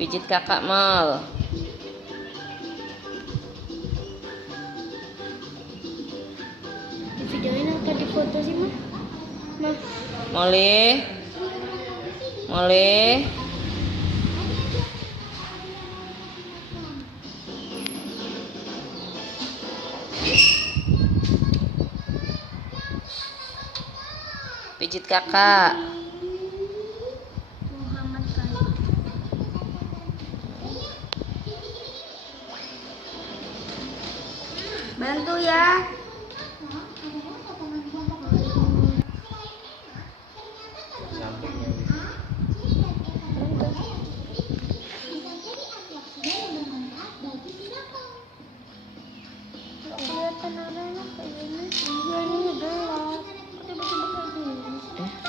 Pijit kakak Mal. Di videoin apa di foto sih, Mah? Mah. Molly. Molly. Pijit kakak. Muhammad kan. Bantu ya.